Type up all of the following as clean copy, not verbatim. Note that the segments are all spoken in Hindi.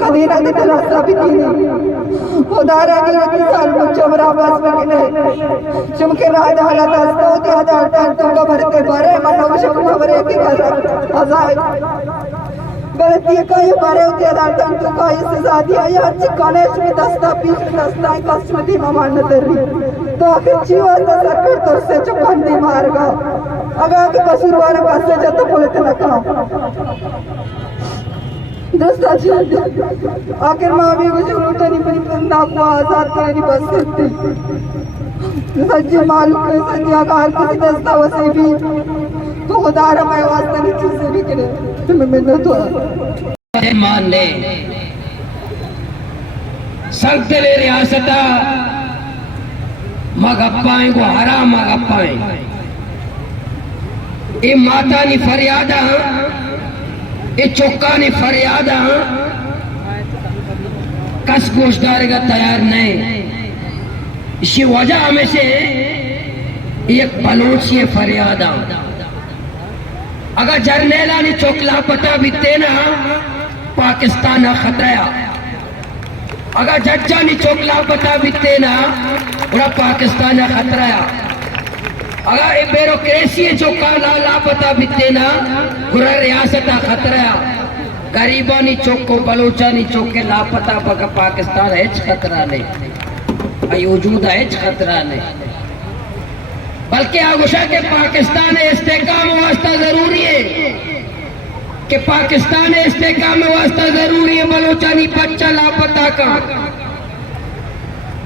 कदीना की तरह साबितीनी उदारा की साल मुचमरा बस में चुमके राज हालत हस्तो त्या जाता तुमको भरते भरे मनो शकुन भरे की कर आजाद गलती का ये भरे त्या जाता तुमको इस सादिया यार चिकानेश में दस्ता पीस दस्ता कसमती ममान नदरी तो आखिर जीवा सरकार तो से चुकांदी मारगा अगर के कसूरवार पासे जत बोलते न का दस्ता आखिर माँ भी कुछ उल्टा नहीं पड़ी बंदा को आजाद करने बस सकती सच्चे मालूम है सच्चे आकार किसी दस्ता वैसे भी तो खुदारा मैं वास्ते नहीं किसी भी करे मैं मेहनत हुआ मान ले सगदले रियासता मगप्पाएं को हराम मगप्पाएं ये माता नी फरियादा ये चौका नी फरियादा कस गोश्तदार का तैयार नहीं इसी वजह में से एक बलोच ये फरियादा अगर जरनेला नी चौकला पता बीते ना पाकिस्तान खतरा अगर जज्जा नी चौकला पता बीते ना पूरा पाकिस्तान खतरा अगर ये ब्यूरोक्रेसी चौका लापता बीते ना पूरा रियासत खतरा गरीबानी चौक को बलोचानी चौक के लापता बका पाकिस्तान है खतरा नहीं वजूद है खतरा नहीं बल्कि आगुशा के पाकिस्तान इस्तेकाम वास्ता जरूरी है कि पाकिस्तान इस्तेकाम वास्ता जरूरी है बलोचानी बच्चा लापता का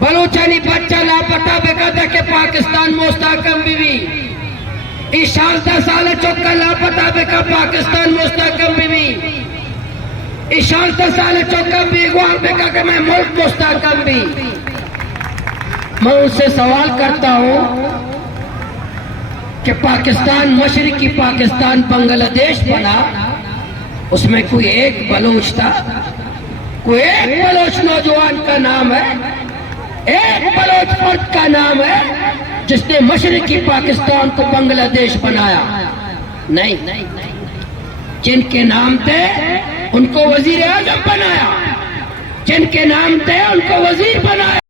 बलोचानी बच्चा लापता बेकता के पाकिस्तान मुस्तकम बीवी इस 10 साल चौका लापता बेका पाकिस्तान मुस्तकम बीवी इस 10 साल चौका बेगवा बेका के मैं मुल्क मुस्तकम भी मैं उनसे सवाल करता हूं कि पाकिस्तान मशरिकी पाकिस्तान बांग्लादेश बना उसमें कोई एक बलोच था कोई एक बलोच नौजवान का नाम है एक बलोच फर्द का नाम है जिसने मशरिकी पाकिस्तान को बांग्लादेश बनाया नहीं जिनके नाम थे उनको वजीर आजम बनाया जिनके नाम थे उनको वजीर बनाया।